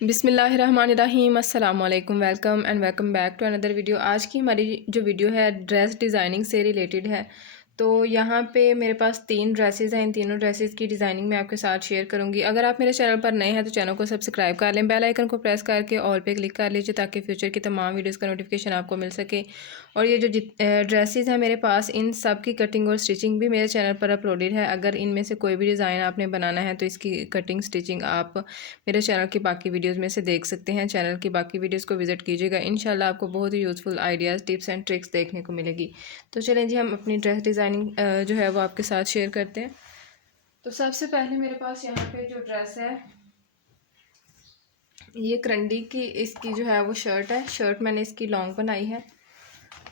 बिस्मिल्लाहिर्रहमानिर्रहीम अस्सलाम वालेकुम welcome back to another video. आज की हमारी जो वीडियो है ड्रेस डिज़ाइनिंग से रिलेटेड है। तो यहाँ पे मेरे पास 3 ड्रेसेस हैं। इन तीनों ड्रेसेस की डिज़ाइनिंग मैं आपके साथ शेयर करूँगी। अगर आप मेरे चैनल पर नए हैं तो चैनल को सब्सक्राइब कर लें, बेल आइकन को प्रेस करके ऑल पे क्लिक कर लीजिए ताकि फ्यूचर की तमाम वीडियोज़ का नोटिफिकेशन आपको मिल सके। और ये जो ड्रेसेस हैं मेरे पास, इन सब की कटिंग और स्टिचिंग भी मेरे चैनल पर अपलोडेड है। अगर इनमें से कोई भी डिज़ाइन आपने बनाना है तो इसकी कटिंग स्टिचिंग आप मेरे चैनल की बाकी वीडियोस में से देख सकते हैं। चैनल की बाकी वीडियोस को विजिट कीजिएगा, इंशाल्लाह आपको बहुत ही useful ideas, tips and tricks देखने को मिलेगी। तो चलें जी, हम अपनी ड्रेस डिज़ाइनिंग जो है वो आपके साथ शेयर करते हैं। तो सबसे पहले मेरे पास यहाँ पे जो ड्रेस है, ये करंडी की इसकी जो है वो शर्ट है। शर्ट मैंने इसकी लॉन्ग बनाई है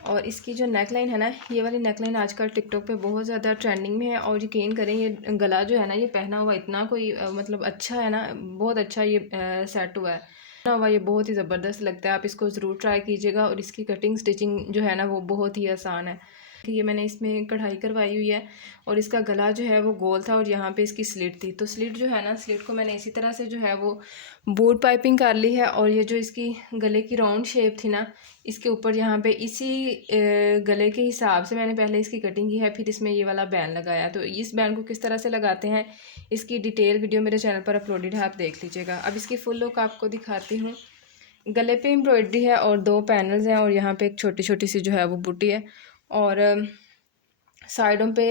और इसकी जो नेक लाइन है ना, ये वाली नेक लाइन आजकल टिकटॉक पे बहुत ज़्यादा ट्रेंडिंग में है। और यकीन करें, ये गला जो है ना, ये पहना हुआ इतना कोई मतलब अच्छा है ना, बहुत अच्छा ये सेट हुआ है ना हुआ, ये बहुत ही ज़बरदस्त लगता है। आप इसको ज़रूर ट्राई कीजिएगा। और इसकी कटिंग स्टिचिंग जो है ना वो बहुत ही आसान है कि ये मैंने इसमें कढ़ाई करवाई हुई है और इसका गला जो है वो गोल था और यहाँ पे इसकी स्लिट थी। तो स्लिट जो है ना, स्लिट को मैंने इसी तरह से जो है वो बूट पाइपिंग कर ली है। और ये जो इसकी गले की राउंड शेप थी ना, इसके ऊपर यहाँ पे इसी गले के हिसाब से मैंने पहले इसकी कटिंग की है, फिर इसमें ये वाला बैंड लगाया। तो इस बैंड को किस तरह से लगाते हैं, इसकी डिटेल वीडियो मेरे चैनल पर अपलोडेड है, आप देख लीजिएगा। अब इसकी फुल लुक आपको दिखाती हूँ। गले पे एम्ब्रॉयडरी है और 2 पैनल्स हैं और यहाँ पे एक छोटी छोटी सी जो है वो बूटी है। और साइडों पे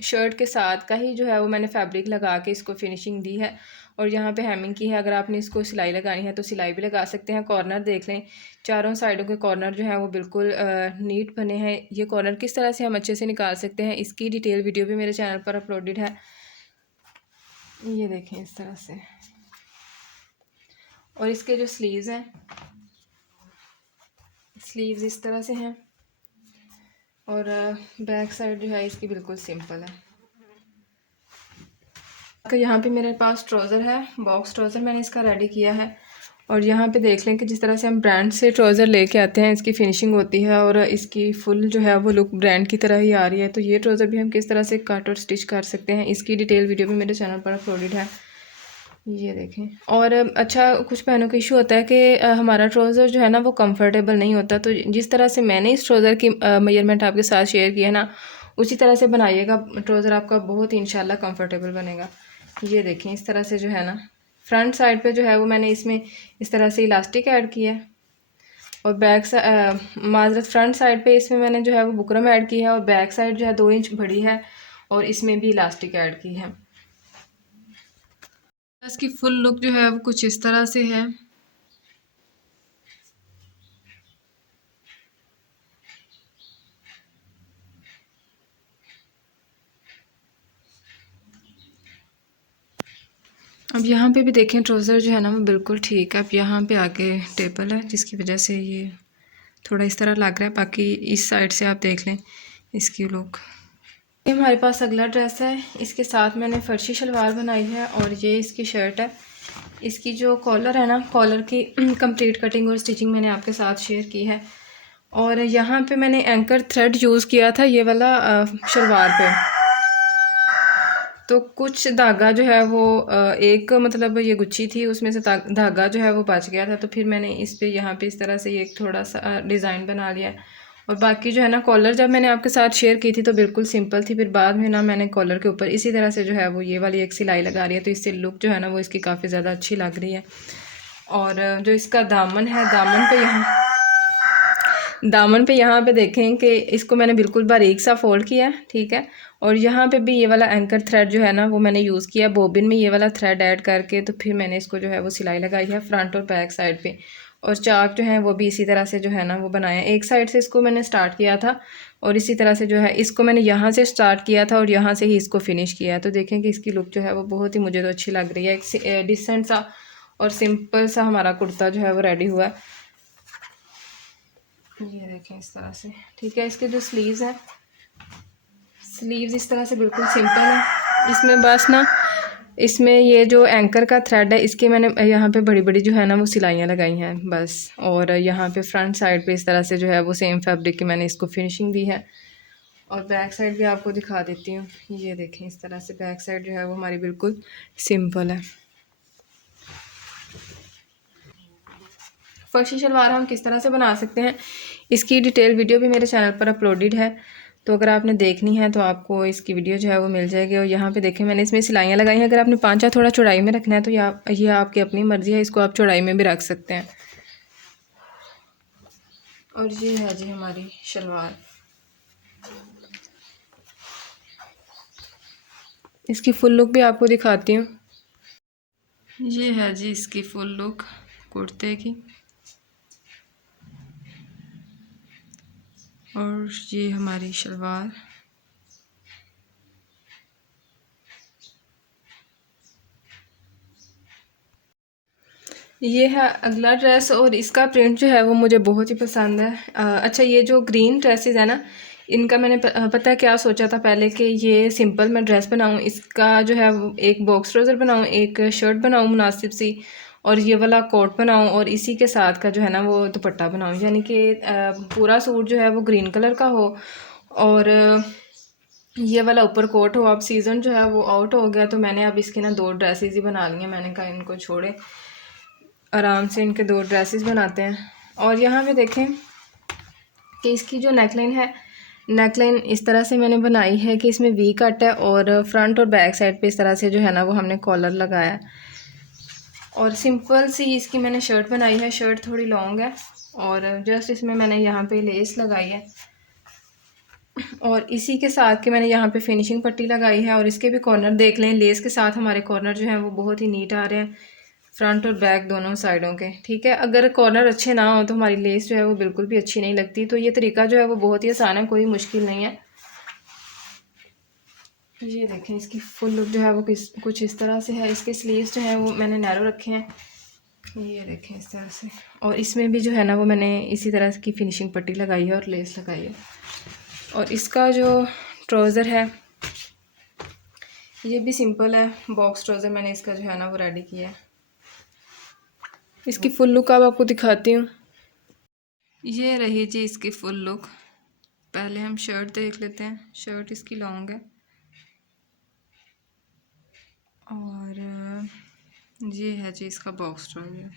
शर्ट के साथ का ही जो है वो मैंने फैब्रिक लगा के इसको फिनिशिंग दी है। और यहाँ पे हेमिंग की है। अगर आपने इसको सिलाई लगानी है तो सिलाई भी लगा सकते हैं। कॉर्नर देख लें, चारों साइडों के कॉर्नर जो है वो बिल्कुल नीट बने हैं। ये कॉर्नर किस तरह से हम अच्छे से निकाल सकते हैं, इसकी डिटेल वीडियो भी मेरे चैनल पर अपलोडेड है। ये देखें इस तरह से। और इसके जो स्लीव्स हैं, स्लीव्स इस तरह से हैं। और बैक साइड जो है इसकी बिल्कुल सिंपल है। यहाँ पे मेरे पास ट्राउज़र है, बॉक्स ट्राउज़र मैंने इसका रेडी किया है। और यहाँ पे देख लें कि जिस तरह से हम ब्रांड से ट्राउज़र लेके आते हैं, इसकी फिनिशिंग होती है और इसकी फुल जो है वो लुक ब्रांड की तरह ही आ रही है। तो ये ट्राउज़र भी हम किस तरह से कट और स्टिच कर सकते हैं, इसकी डिटेल वीडियो भी मेरे चैनल पर अपलोडेड है, ये देखें। और अच्छा, कुछ बहनों का इशू होता है कि हमारा ट्राउज़र जो है ना वो कंफर्टेबल नहीं होता। तो जिस तरह से मैंने इस ट्राउज़र की मेजरमेंट आपके साथ शेयर किया है ना, उसी तरह से बनाइएगा। ट्राउज़र आपका बहुत ही इंशाल्लाह कंफर्टेबल बनेगा। ये देखें इस तरह से जो है ना, फ्रंट साइड पे जो है वो मैंने इसमें इस तरह से इलास्टिक ऐड किया है। और माजरत फ्रंट साइड पे इसमें मैंने जो है वो बुकरम ऐड की है। और बैक साइड जो है 2 इंच बड़ी है और इसमें भी इलास्टिक ऐड की है। इसकी फुल लुक जो है वो कुछ इस तरह से है। अब यहाँ पे भी देखें, ट्राउज़र जो है ना वो बिल्कुल ठीक है। अब यहाँ पे आगे टेबल है जिसकी वजह से ये थोड़ा इस तरह लग रहा है। बाकी इस साइड से आप देख लें इसकी लुक। ये हमारे पास अगला ड्रेस है। इसके साथ मैंने फर्शी शलवार बनाई है और ये इसकी शर्ट है। इसकी जो कॉलर है ना, कॉलर की कंप्लीट कटिंग और स्टिचिंग मैंने आपके साथ शेयर की है। और यहाँ पे मैंने एंकर थ्रेड यूज़ किया था ये वाला शलवार पे। तो कुछ धागा जो है वो एक मतलब ये गुच्छी थी, उसमें से धागा जो है वो बच गया था। तो फिर मैंने इस पे यहाँ पे इस तरह से ये थोड़ा सा डिज़ाइन बना लिया। और बाकी जो है ना, कॉलर जब मैंने आपके साथ शेयर की थी तो बिल्कुल सिंपल थी। फिर बाद में ना मैंने कॉलर के ऊपर इसी तरह से जो है वो ये वाली एक सिलाई लगा रही है। तो इससे लुक जो है ना वो इसकी काफ़ी ज़्यादा अच्छी लग रही है। और जो इसका दामन है, दामन पे यहाँ पे देखें कि इसको मैंने बिल्कुल बारीक सा फोल्ड किया है, ठीक है। और यहाँ पे भी ये वाला एंकर थ्रेड जो है ना वो मैंने यूज़ किया बोबिन में, ये वाला थ्रेड ऐड करके। तो फिर मैंने इसको जो है वो सिलाई लगाई है फ्रंट और बैक साइड पे। और चाक जो है वो भी इसी तरह से जो है ना वो बनाया। एक साइड से इसको मैंने स्टार्ट किया था और इसी तरह से जो है इसको मैंने यहाँ से स्टार्ट किया था और यहाँ से ही इसको फिनिश किया है। तो देखें कि इसकी लुक जो है वो बहुत ही मुझे तो अच्छी लग रही है। एक डिसेंट सा और सिंपल सा हमारा कुर्ता जो है वो रेडी हुआ है। ये देखें इस तरह से, ठीक है। इसके जो स्लीव्स हैं, स्लीव्स इस तरह से बिल्कुल सिंपल है। इसमें बस ना, इसमें ये जो एंकर का थ्रेड है इसके मैंने यहाँ पे बड़ी बड़ी जो है ना वो सिलाइयाँ लगाई हैं बस। और यहाँ पे फ्रंट साइड पे इस तरह से जो है वो सेम फैब्रिक की मैंने इसको फिनिशिंग दी है। और बैक साइड भी आपको दिखा देती हूँ। ये देखें इस तरह से बैक साइड जो है वो हमारी बिल्कुल सिंपल है। फर्शी शलवार हम किस तरह से बना सकते हैं, इसकी डिटेल वीडियो भी मेरे चैनल पर अपलोडेड है, तो अगर आपने देखनी है तो आपको इसकी वीडियो जो है वो मिल जाएगी। और यहाँ पे देखें मैंने इसमें सिलाइयाँ लगाई हैं। अगर आपने पांचा थोड़ा चौड़ाई में रखना है तो ये आपकी अपनी मर्ज़ी है, इसको आप चौड़ाई में भी रख सकते हैं। और ये है जी हमारी शलवार, इसकी फुल लुक भी आपको दिखाती हूँ। ये है जी इसकी फुल लुक कुर्ते की, और ये हमारी शलवार। ये है अगला ड्रेस, और इसका प्रिंट जो है वो मुझे बहुत ही पसंद है। अच्छा, ये जो ग्रीन ड्रेसेस है ना, इनका मैंने पता है क्या सोचा था पहले कि ये सिंपल मैं ड्रेस बनाऊं, इसका जो है वो एक बॉक्स ट्राउज़र बनाऊं, एक शर्ट बनाऊं मुनासिब सी, और ये वाला कोट बनाऊं, और इसी के साथ का जो है ना वो दुपट्टा बनाऊं, यानी कि पूरा सूट जो है वो ग्रीन कलर का हो, और ये वाला ऊपर कोट हो। अब सीज़न जो है वो आउट हो गया, तो मैंने अब इसकी ना 2 ड्रेसेस ही बना ली हैं। मैंने कहा इनको छोड़े, आराम से इनके 2 ड्रेसेस बनाते हैं। और यहाँ पे देखें कि इसकी जो नेकलाइन है, नेकलाइन इस तरह से मैंने बनाई है कि इसमें वी कट है, और फ्रंट और बैक साइड पे इस तरह से जो है ना वो हमने कॉलर लगाया है। और सिंपल सी इसकी मैंने शर्ट बनाई है, शर्ट थोड़ी लॉन्ग है, और जस्ट इसमें मैंने यहाँ पे लेस लगाई है, और इसी के साथ कि मैंने यहाँ पे फिनिशिंग पट्टी लगाई है। और इसके भी कॉर्नर देख लें, लेस के साथ हमारे कॉर्नर जो हैं वो बहुत ही नीट आ रहे हैं, फ्रंट और बैक दोनों साइडों के। ठीक है, अगर कॉर्नर अच्छे ना हो तो हमारी लेस जो है वो बिल्कुल भी अच्छी नहीं लगती। तो ये तरीका जो है वो बहुत ही आसान है, कोई मुश्किल नहीं है। ये देखें इसकी फुल लुक जो है वो कुछ इस तरह से है। इसके स्लीव्स जो हैं वो मैंने नैरो रखे हैं, ये देखें इस तरह से। और इसमें भी जो है ना वो मैंने इसी तरह की फिनिशिंग पट्टी लगाई है और लेस लगाई है। और इसका जो ट्राउज़र है ये भी सिंपल है, बॉक्स ट्राउज़र मैंने इसका जो है ना वो रेडी किया है। इसकी फुल लुक अब आपको दिखाती हूँ। ये रही जी इसकी फुल लुक। पहले हम शर्ट देख लेते हैं। शर्ट इसकी लॉन्ग है, और ये है जी इसका बॉक्स ट्राउज़र।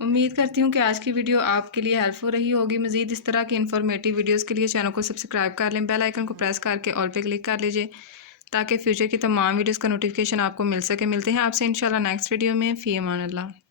उम्मीद करती हूँ कि आज की वीडियो आपके लिए हेल्पफुल रही होगी। मज़ीद इस तरह की इन्फॉर्मेटिव वीडियोस के लिए चैनल को सब्सक्राइब कर लें, बेल आइकन को प्रेस करके ऑल पे क्लिक कर लीजिए, ताकि फ्यूचर की तमाम वीडियोस का नोटिफिकेशन आपको मिल सके। मिलते हैं आपसे इंशाल्लाह नेक्स्ट वीडियो में। फ़ी अमान अल्लाह।